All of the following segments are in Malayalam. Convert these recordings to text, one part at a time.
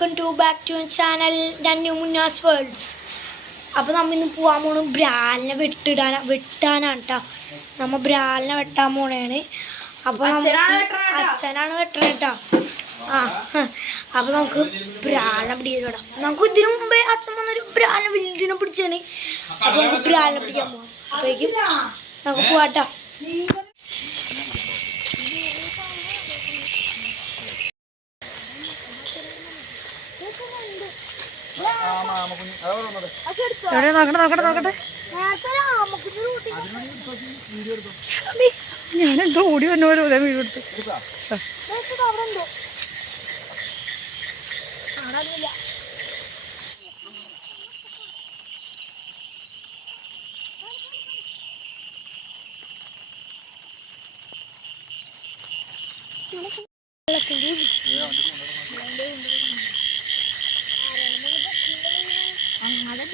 Welcome to back to channel രന്യു മുന്നാസ് വേൾഡ്സ് അപ്പോൾ നമ്മൾ ഇന്ന് പോകാൻ പോണു ബ്രാലിനെ വെട്ടിടാൻ വെട്ടാനാണ് കേട്ടോ നമ്മൾ ബ്രാലിനെ വെട്ടാൻ പോണേണ്. അപ്പോൾ അച്ഛനാണ് വെട്ടണ കേട്ടോ ആ അപ്പോൾ നമുക്ക് ബ്രാലിനെ പിടിക്കാം നമുക്ക് ഇതിനു മുമ്പേ അച്ഛൻ വന്നൊരു ബ്രാലിനെ വലുതിനെ പിടിച്ചാണ്. അപ്പോൾ നമുക്ക് ബ്രാലിനെ പിടിക്കാൻ പോകാം അപ്പോഴേക്കും നമുക്ക് പോവാട്ടോ എവിടെ? നോക്കട്ടെ നോക്കട്ടെ നോക്കട്ടെ. ഞാൻ എന്തോ ഓടി വന്ന പോലെ ഉദയം വീട് കൊടുത്ത് അങ്ങനെ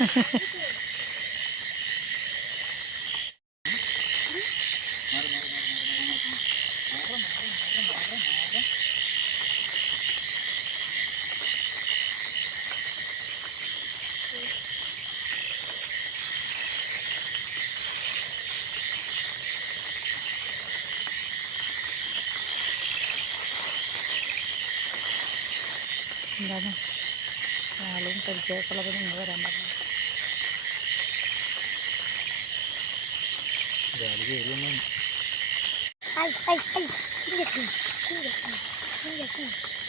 Ha ha പറഞ്ഞു എന്താണ്? ആളും പരിചയക്കുള്ളത് നിങ്ങൾ വരാൻ പറഞ്ഞു.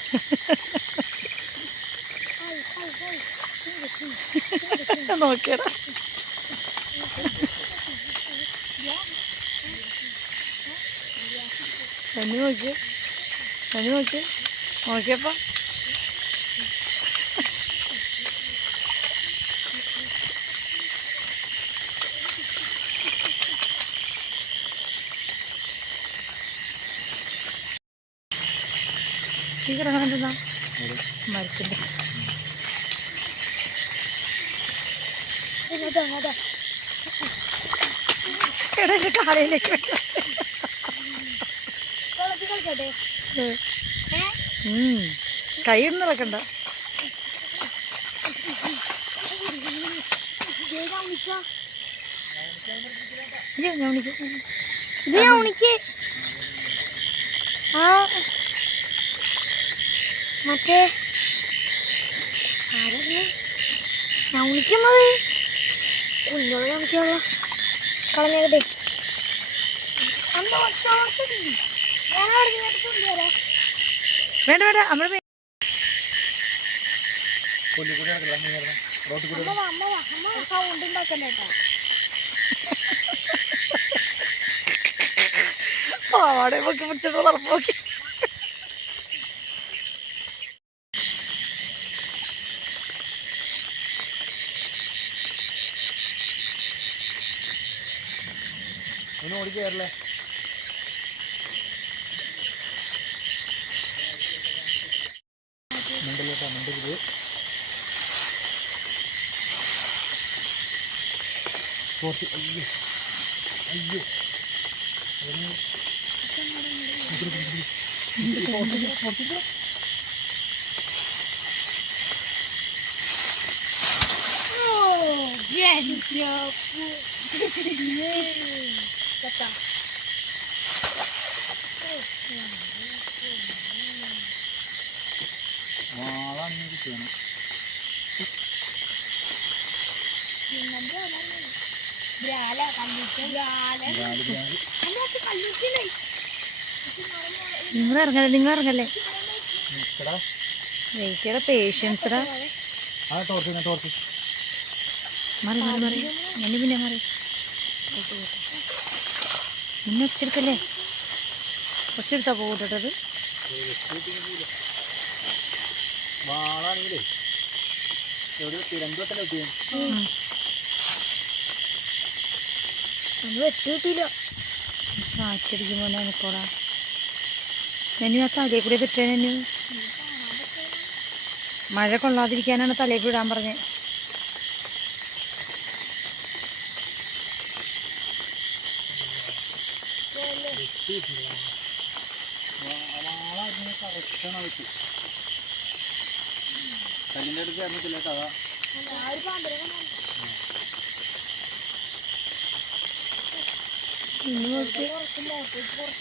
നോക്കിയടാ. നോക്കിയേ. നോക്കിയേ. നോക്കിയപ്പോ. മരത്തിന്റെ എടാ എന്റെ കാലയിലേക്ക് ഏ. ഉം. കൈ ഒന്നും ഞാൻ ഉണിക്ക് ആ. മറ്റേ? ഞാൻ വിളിക്കുന്നത്? കുഞ്ഞോളെ കാണിക്കാനുള്ള കളഞ്ഞേക്കട്ടെ. വേണ്ട വേണ്ട അമ്മ സൗണ്ട് ഉണ്ടാക്കല്ലേ പാവാടെ പൊക്കി പിടിച്ചിട്ട് നടപ്പോക്കി ഓടിക്കയറല്ലേ മണ്ടല്ലേട്ടാ മണ്ടരുത് കുറച്ച് അയ്യോ അയ്യോ. ഒന്ന് 와, ഇങ്ങോട്ട് ഇങ്ങോട്ട്. പുറത്തേക്ക് പുറത്തേക്ക് വാളാണ് ഇനി നിങ്ങൾ ഇറങ്ങല്ലേ നിങ്ങൾ ഇറങ്ങല്ലേ പേഷ്യൻസടാ ഞാൻ ടോർച്ച് മാറി മാറി മാറി. എന്നെ പിന്നെ മാറി. പിന്നെ ഒച്ചെടുക്കല്ലേ ഒച്ചെടുത്താ പോകട്ടത് വാളാണെങ്കിലേ എവിടെ എത്തി രണ്ടു വട്ടം എത്തി അത് വെട്ട് കിട്ടിയില്ല. കാറ്റടിക്കുമ്പോ നിക്കോളാ നെനു ആ തലയിൽ കൂടി തിട്ടേ നെനു മഴ കൊള്ളാതിരിക്കാനാണ് തലയിൽ ഇടാൻ പറഞ്ഞത് കല്ലിന്റെ അടുത്ത് ചേർന്നിട്ടില്ല കേട്ടോ അതാ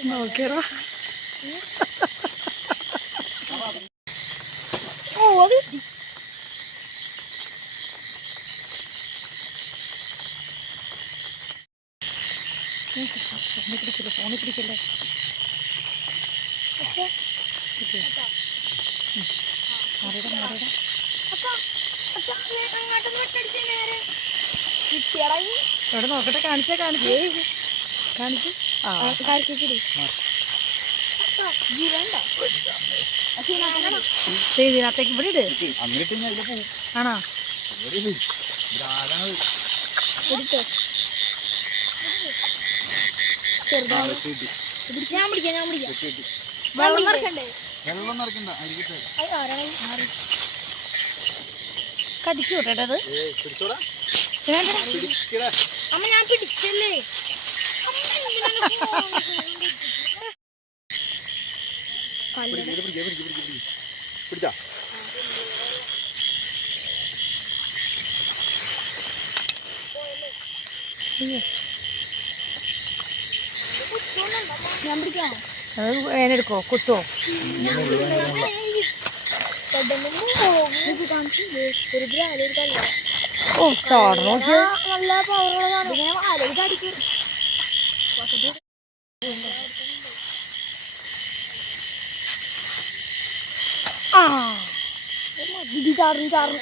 നോക്കിയടാ ഓ അത് കിട്ടി ഫോണിൽ പിടിച്ചില്ലേ ഫോണിൽ പിടിച്ചില്ലേ മാറിയിടാ മാറിയിടാ അപ്പൊ അപ്പൊ അങ്ങോട്ട് വിട്ടടിച്ച് നേരെ പിടിക്കല്ലേ എവിടെ നോക്കട്ടെ? കാണിച്ചേ കാണിച്ചേ. കാണിച്ച്. ഇതിനകത്തേക്ക് ഇവിടെ ഇട്. ആണോ? എടുത്തോ. ഞാൻ പിടിക്കാം ഞാൻ പിടിക്കാം. വെള്ളം നിറക്കണ്ടേ? വെള്ളം നിറക്കണ്ട കടിച്ചു പിടിക്കടാ. അമ്മ ഞാൻ പിടിച്ചല്ലേ? അമ്മ എന്തിനാണ് കല്ല് പിടിക്ക്, പിടിക്ക്, പിടിക്ക്, പിടിക്ക്, പിടിക്ക്. പിടിച്ചാ ഞാൻ പിടിക്കാം അത് വേനെടുക്കോ കുത്തോ? ഒരു ബ്രാലി ഒരു കല്ല് ഓ ചാട നോക്കിയോ ആ. ഇത് ചാടും ചാടും.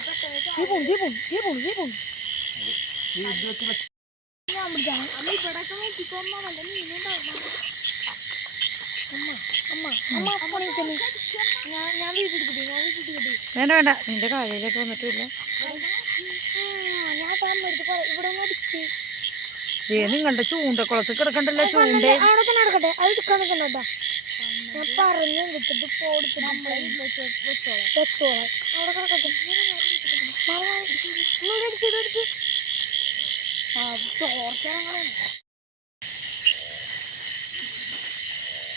തീ പോണു ഈ പോണു തീ പോണു ഈ ഇത് വെച്ച് വെച്ച്. ഞാൻ പിടിച്ചാണ് അമ്മ നോക്കിക്കോമ്മ വല്ല മീനുണ്ടാവും വേണ്ട വേണ്ട. നിന്റെ കാലിലേക്ക് വന്നിട്ടില്ല. ദേ നിങ്ങളുടെ ചൂണ്ടക്കുളത്ത് കിടക്കണ്ടല്ലോ ചൂണ്ടേ? അവിടെ തന്നെ കിടക്കട്ടെ അത് എടുക്കാൻ നിൽക്കണ്ട ഞാൻ പറഞ്ഞു പോടുത്ത് വെച്ചോളാം. അവിടെ കിടക്കട്ടെ.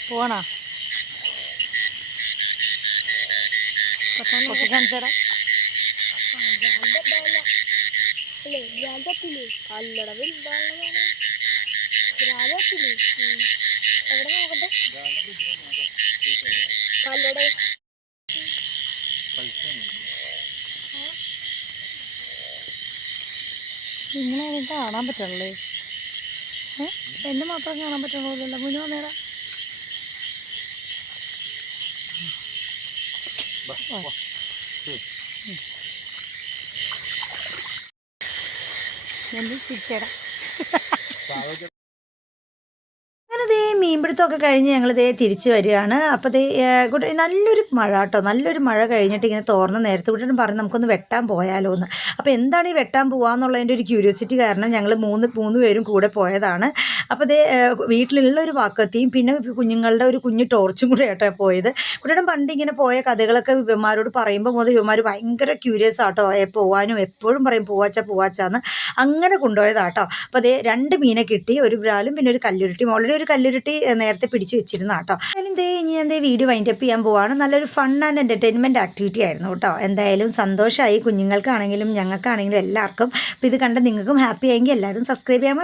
പോണാ കാണിച്ചടാ അല്ലേ വ്യാജത്തില്ലേ അല്ലട വലുതാണുള്ളതാണ് വ്യാജത്തില്ലേ എവിടെ നോക്കട്ടെ? കല്ലട. ഇങ്ങനെ എനിക്ക് കാണാൻ പറ്റണല്ലേ? എന്നെ മാത്രം കാണാൻ പറ്റണല്ലോ മുന്നു. ശരി. എന്നെ ദേ മീൻപിടുത്തമൊക്കെ കഴിഞ്ഞ് ഞങ്ങൾ ദേ തിരിച്ചു വരികയാണ്. അപ്പോൾ ദേ കുട്ടി നല്ലൊരു മഴ കേട്ടോ. നല്ലൊരു മഴ കഴിഞ്ഞിട്ട് ഇങ്ങനെ തോർന്ന നേരത്തെ കൂട്ടി പറഞ്ഞ് നമുക്കൊന്ന് വെട്ടാൻ പോയാലോ എന്ന്. അപ്പോൾ എന്താണ് ഈ വെട്ടാൻ പോകാന്നുള്ളതിന്റെ ഒരു ക്യൂരിയോസിറ്റി കാരണം ഞങ്ങൾ മൂന്ന് മൂന്ന് പേരും കൂടെ പോയതാണ്. അപ്പോൾ ദേ വീട്ടിലുള്ള ഒരു വാക്കത്തിയും പിന്നെ കുഞ്ഞുങ്ങളുടെ ഒരു കുഞ്ഞു ടോർച്ചും കൂടെ ആട്ടോ പോയത്. കുട്ടിയുടെ പണ്ട് ഇങ്ങനെ പോയ കഥകളൊക്കെ ഇവന്മാരോട് പറയുമ്പോൾ മുതൽ ഇവന്മാർ ഭയങ്കര ക്യൂരിയസ് ആട്ടോ. പോവാനും എപ്പോഴും പറയും പോവാച്ച പോവാച്ചാന്ന്. അങ്ങനെ കൊണ്ടുപോയതാട്ടോ. അപ്പോൾ അതേ രണ്ട് മീനെ കിട്ടി. ഒരു ബ്രാലും പിന്നെ ഒരു കല്ലുരുട്ടിയും. ഓൾറെഡി ഒരു കല്ലുരുട്ടി നേരത്തെ പിടിച്ചു വെച്ചിരുന്ന കേട്ടോ. എന്തായാലും ദേ ഇനി ഞാൻ വീഡിയോ വൈൻഡ് അപ്പ് ചെയ്യാൻ പോവാണ്. നല്ലൊരു ഫൺ ആൻഡ് എന്റർടൈൻമെന്റ് ആക്ടിവിറ്റി ആയിരുന്നു കേട്ടോ. എന്തായാലും സന്തോഷമായി കുഞ്ഞുങ്ങൾക്കാണെങ്കിലും ഞങ്ങൾക്കാണെങ്കിലും എല്ലാവർക്കും. അപ്പോൾ ഇത് കണ്ട് നിങ്ങൾക്കും ഹാപ്പി ആയെങ്കിൽ എല്ലാവരും സബ്സ്ക്രൈബ് ചെയ്യാൻ.